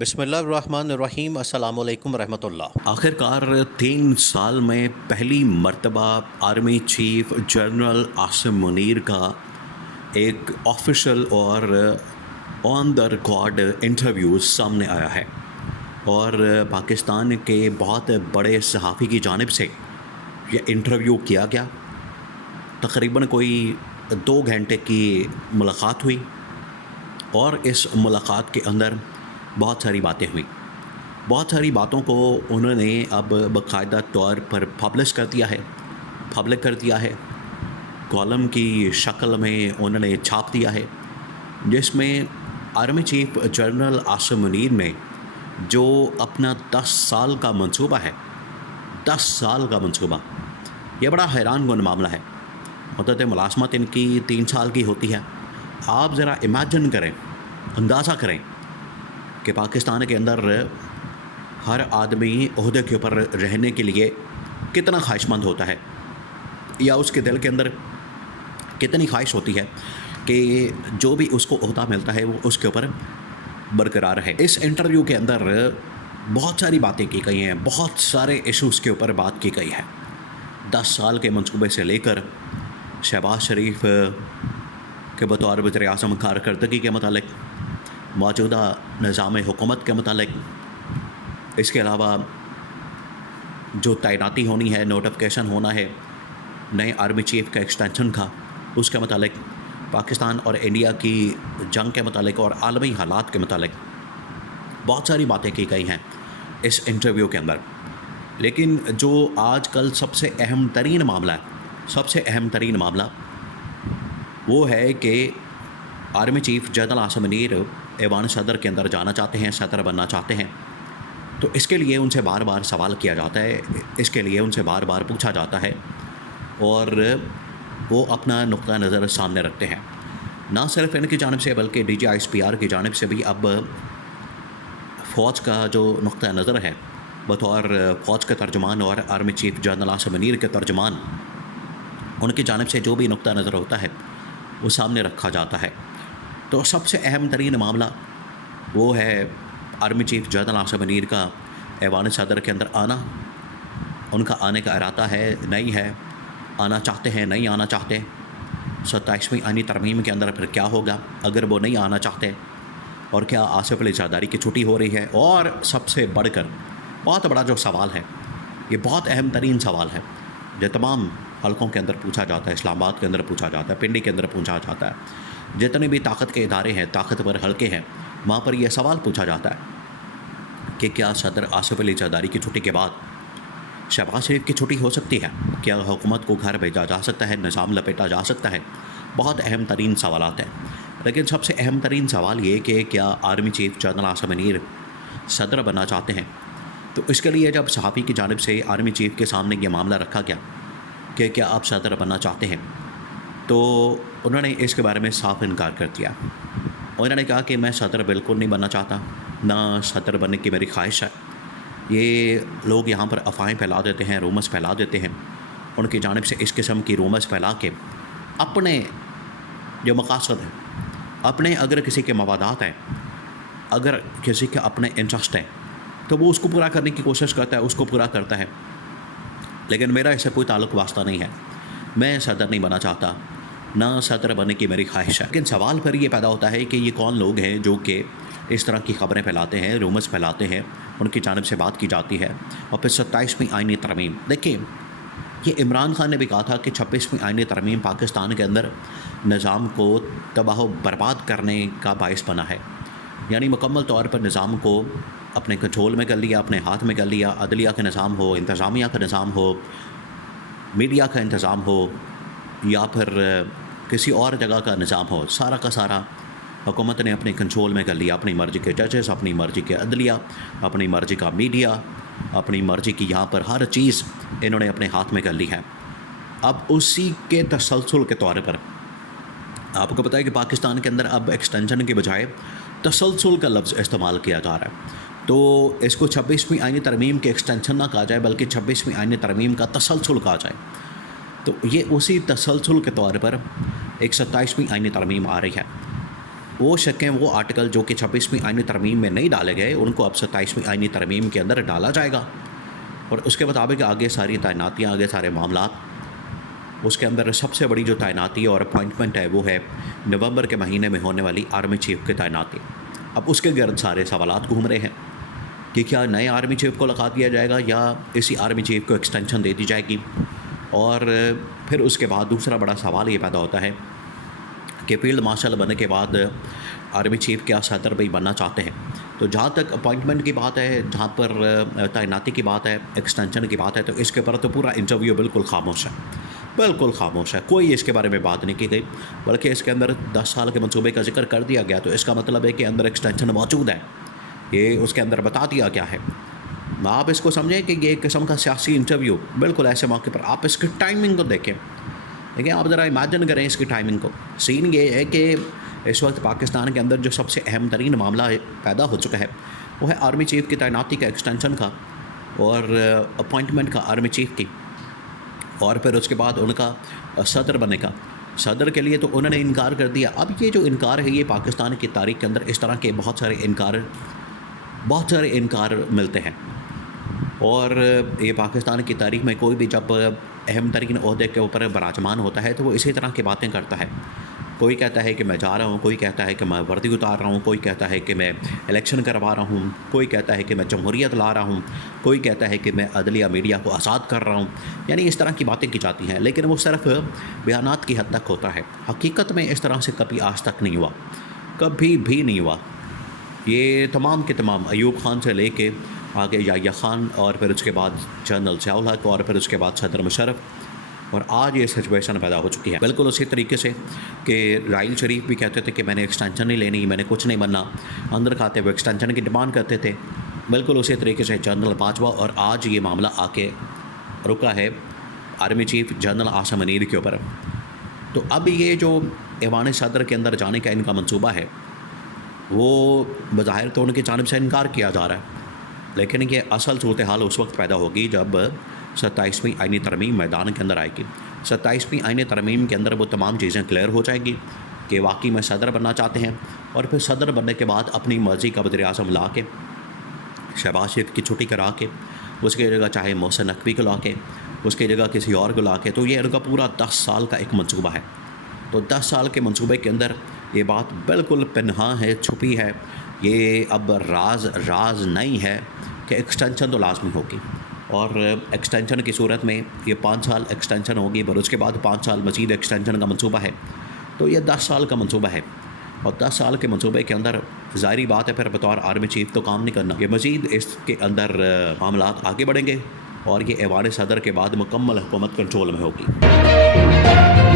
بسم اللہ الرحمن الرحیم، السلام علیکم ورحمۃ اللہ۔ آخر کار 3 سال میں پہلی مرتبہ army chief general Asim Munir کا ایک آفیشل اور آن دا ریکارڈ انٹرویو سامنے آیا ہے، اور پاکستان کے بہت بڑے صحافی کی جانب سے یہ انٹرویو کیا گیا۔ تقریباً کوئی 2 گھنٹے کی ملاقات ہوئی، اور اس ملاقات کے اندر بہت ساری باتیں ہوئیں۔ بہت ساری باتوں کو انہوں نے اب باقاعدہ طور پر پبلک کر دیا ہے، کالم کی شکل میں انہوں نے چھاپ دیا ہے، جس میں army chief general Asim Munir نے جو اپنا 10 سال کا منصوبہ ہے، 10 سال کا منصوبہ، یہ بڑا حیران کن معاملہ ہے۔ مدت ملازمت ان کی 3 سال کی ہوتی ہے۔ آپ ذرا امیجن کریں، اندازہ کریں کہ پاکستان کے اندر ہر آدمی عہدے کے اوپر رہنے کے لیے کتنا خواہش مند ہوتا ہے، یا اس کے دل کے اندر کتنی خواہش ہوتی ہے کہ جو بھی اس کو عہدہ ملتا ہے وہ اس کے اوپر برقرار رہے۔ اس انٹرویو کے اندر بہت ساری باتیں کی گئی ہیں، بہت سارے ایشوز کے اوپر بات کی گئی ہے، 10 سال کے منصوبے سے لے کر شہباز شریف کے بطور وزیر اعظم کارکردگی کے متعلق، موجودہ نظام حکومت کے متعلق، اس کے علاوہ جو تعیناتی ہونی ہے، نوٹیفکیشن ہونا ہے نئے آرمی چیف کا ایکسٹینشن کا، اس کے متعلق، پاکستان اور انڈیا کی جنگ کے متعلق اور عالمی حالات کے متعلق بہت ساری باتیں کی گئی ہیں اس انٹرویو کے اندر۔ لیکن جو آج کل سب سے اہم ترین معاملہ وہ ہے کہ army chief general Asim Munir ایوان صدر کے اندر جانا چاہتے ہیں، صدر بننا چاہتے ہیں۔ تو اس کے لیے ان سے بار بار سوال کیا جاتا ہے، اس کے لیے ان سے بار بار پوچھا جاتا ہے، اور وہ اپنا نقطہ نظر سامنے رکھتے ہیں۔ نہ صرف ان کی جانب سے بلکہ DGISPR کی جانب سے بھی اب فوج کا جو نقطہ نظر ہے، بطور فوج کے ترجمان اور army chief general Asim Munir کے ترجمان، ان کی جانب سے جو بھی نقطہ نظر ہوتا ہے وہ سامنے رکھا جاتا ہے۔ تو سب سے اہم ترین معاملہ وہ ہے army chief general Asim Munir کا ایوان صدر کے اندر آنا۔ ان کا آنے کا ارادہ ہے، نہیں ہے، آنا چاہتے ہیں، نہیں آنا چاہتے، 27ویں آئینی ترمیم کے اندر پھر کیا ہوگا اگر وہ نہیں آنا چاہتے، اور کیا آصف علی زرداری کی چھٹی ہو رہی ہے، اور سب سے بڑھ کر بہت بڑا جو سوال ہے، یہ بہت اہم ترین سوال ہے جو تمام حلقوں کے اندر پوچھا جاتا ہے، اسلام آباد کے اندر پوچھا جاتا ہے، پنڈی کے اندر پوچھا جاتا ہے، جتنے بھی طاقت کے ادارے ہیں، طاقتور حلقے ہیں، وہاں پر یہ سوال پوچھا جاتا ہے کہ کیا صدر آصف علی زرداری کی چھٹی کے بعد شہباز شریف کی چھٹی ہو سکتی ہے، کیا حکومت کو گھر بھیجا جا سکتا ہے، نظام لپیٹا جا سکتا ہے۔ بہت اہم ترین سوالات ہیں، لیکن سب سے اہم ترین سوال یہ کہ کیا army chief general Asim Munir صدر بننا چاہتے ہیں۔ تو اس کے لیے جب صحافی کی جانب سے آرمی چیف کے سامنے یہ معاملہ رکھا گیا کہ کیا آپ صدر بننا چاہتے ہیں، تو انہوں نے اس کے بارے میں صاف انکار کر دیا۔ انہوں نے کہا کہ میں صدر بالکل نہیں بننا چاہتا، نہ صدر بننے کی میری خواہش ہے۔ یہ لوگ یہاں پر افواہیں پھیلا دیتے ہیں، رومرز پھیلا دیتے ہیں، ان کی جانب سے اس قسم کی رومرز پھیلا کے اپنے جو مقاصد ہیں، اپنے اگر کسی کے مفادات ہیں، اگر کسی کے اپنے انٹرسٹ ہیں، تو وہ اس کو پورا کرنے کی کوشش کرتا ہے، اس کو پورا کرتا ہے۔ لیکن میرا اس سے کوئی تعلق واسطہ نہیں ہے، میں صدر نہیں بننا چاہتا، نہ صدر بننے کی میری خواہش ہے۔ لیکن سوال پھر یہ پیدا ہوتا ہے کہ یہ کون لوگ ہیں جو کہ اس طرح کی خبریں پھیلاتے ہیں، رومرز پھیلاتے ہیں، ان کی جانب سے بات کی جاتی ہے، اور پھر 27ویں آئینی ترمیم۔ دیکھیں، یہ عمران خان نے بھی کہا تھا کہ 26ویں آئینی ترمیم پاکستان کے اندر نظام کو تباہ و برباد کرنے کا باعث بنا ہے، یعنی مکمل طور پر نظام کو اپنے کنٹرول میں کر لیا، اپنے ہاتھ میں کر لیا، عدلیہ کا نظام ہو، انتظامیہ کا نظام ہو، میڈیا کا انتظام ہو، یا پھر کسی اور جگہ کا نظام ہو، سارا کا سارا حکومت نے اپنے کنٹرول میں کر لیا، اپنی مرضی کے ججز، اپنی مرضی کے عدلیہ، اپنی مرضی کا میڈیا، اپنی مرضی کی یہاں پر ہر چیز انہوں نے اپنے ہاتھ میں کر لی ہے۔ اب اسی کے تسلسل کے طور پر آپ کو پتہ ہے کہ پاکستان کے اندر اب ایکسٹینشن کے بجائے تسلسل کا لفظ استعمال کیا جا رہا ہے۔ تو اس کو 26ویں آئینی ترمیم کے ایکسٹینشن نہ کہا جائے بلکہ 26ویں آئینی ترمیم کا تسلسل کہا جائے۔ تو یہ اسی تسلسل کے طور پر ایک 27ویں آئینی ترمیم آ رہی ہے۔ وہ شکیں وہ آرٹیکل جو کہ 26ویں آئینی ترمیم میں نہیں ڈالے گئے ان کو اب 27ویں آئینی ترمیم کے اندر ڈالا جائے گا، اور اس کے مطابق آگے ساری تعیناتیاں، آگے سارے معاملات. اس کے اندر سب سے بڑی جو تعیناتی اور اپوائنٹمنٹ ہے وہ ہے نومبر کے مہینے میں ہونے والی آرمی چیف کی تعیناتی. اب اس کے گرد سارے سوالات گھوم رہے ہیں کہ کیا نئے آرمی چیف کو لگا دیا جائے گا یا اسی آرمی چیف کو ایکسٹینشن دے دی جائے گی. اور پھر اس کے بعد دوسرا بڑا سوال یہ پیدا ہوتا ہے کہ فیلڈ مارشل بننے کے بعد آرمی چیف کیا صدر بھی بننا چاہتے ہیں. تو جہاں تک اپوائنٹمنٹ کی بات ہے، جہاں پر تعیناتی کی بات ہے، ایکسٹینشن کی بات ہے، تو اس کے اوپر تو پورا انٹرویو بالکل خاموش ہے، بالکل خاموش ہے. کوئی اس کے بارے میں بات نہیں کی گئی، بلکہ اس کے اندر 10 سال کے منصوبے کا ذکر کر دیا گیا. تو اس کا مطلب ہے کہ اندر ایکسٹینشن موجود ہے، یہ اس کے اندر بتا دیا گیا ہے. آپ اس کو سمجھیں کہ یہ ایک قسم کا سیاسی انٹرویو. بالکل ایسے موقع پر آپ اس کی ٹائمنگ کو دیکھیں، آپ ذرا امیجن کریں اس کی ٹائمنگ کو. سین یہ ہے کہ اس وقت پاکستان کے اندر جو سب سے اہم ترین معاملہ پیدا ہو چکا ہے وہ ہے آرمی چیف کی تعیناتی کا، ایکسٹینشن کا، اور اپوائنٹمنٹ کا آرمی چیف کی، اور پھر اس کے بعد ان کا صدر بننے کا. صدر کے لیے تو انہوں نے انکار کر دیا. اب یہ جو انکار ہے یہ پاکستان کی تاریخ کے اندر اس طرح کے بہت سارے انکار ملتے ہیں، اور یہ پاکستان کی تاریخ میں کوئی بھی جب اہم ترین عہدے کے اوپر براجمان ہوتا ہے تو وہ اسی طرح کی باتیں کرتا ہے. کوئی کہتا ہے کہ میں جا رہا ہوں، کوئی کہتا ہے کہ میں وردی اتار رہا ہوں، کوئی کہتا ہے کہ میں الیکشن کروا رہا ہوں، کوئی کہتا ہے کہ میں جمہوریت لا رہا ہوں، کوئی کہتا ہے کہ میں عدلیہ میڈیا کو آزاد کر رہا ہوں. یعنی اس طرح کی باتیں کی جاتی ہیں، لیکن وہ صرف بیانات کی حد تک ہوتا ہے. حقیقت میں اس طرح سے کبھی آج تک نہیں ہوا، کبھی بھی نہیں ہوا. یہ تمام کے تمام ایوب خان سے لے کے آگے یحییٰ خان، اور پھر اس کے بعد جنرل ضیاء الحق، اور پھر اس کے بعد صدر مشرف، اور آج یہ سچویشن پیدا ہو چکی ہے. بالکل اسی طریقے سے کہ راحیل شریف بھی کہتے تھے کہ میں نے ایکسٹینشن نہیں لینی، میں نے کچھ نہیں بننا، اندر کھاتے ہوئے ایکسٹینشن کی ڈیمانڈ کرتے تھے. بالکل اسی طریقے سے جنرل باجوہ، اور آج یہ معاملہ آ کے رکا ہے army chief general Asim Munir کے اوپر. تو اب یہ جو ایوان صدر کے اندر جانے کا ان کا منصوبہ ہے وہ بظاہر تو ان کی جانب سے انکار کیا جا رہا ہے، لیکن یہ اصل صورتحال اس وقت پیدا ہوگی جب 27ویں آئینی ترمیم میدان کے اندر آئے گی. 27ویں آئینی ترمیم کے اندر وہ تمام چیزیں کلیئر ہو جائیں گی کہ واقعی میں صدر بننا چاہتے ہیں، اور پھر صدر بننے کے بعد اپنی مرضی کا وزیر اعظم لا کے، شہباز شریف کی چھٹی کرا کے، اس کی جگہ چاہے محسن نقوی کو لا کے، اس کی جگہ کسی اور کو لا کے، تو یہ ان کا پورا 10 سال کا ایک منصوبہ ہے. تو 10 سال کے منصوبے کے اندر یہ بات بالکل پنہاں ہے، چھپی ہے. یہ اب راز نہیں ہے کہ ایکسٹینشن تو لازمی ہوگی، اور ایکسٹینشن کی صورت میں یہ 5 سال ایکسٹینشن ہوگی، پر اس کے بعد 5 سال مزید ایکسٹینشن کا منصوبہ ہے. تو یہ 10 سال کا منصوبہ ہے، اور 10 سال کے منصوبے کے اندر ظاہری بات ہے پھر بطور آرمی چیف تو کام نہیں کرنا. یہ مزید اس کے اندر معاملات آگے بڑھیں گے، اور یہ ایوان صدر کے بعد مکمل حکومت کنٹرول میں ہوگی.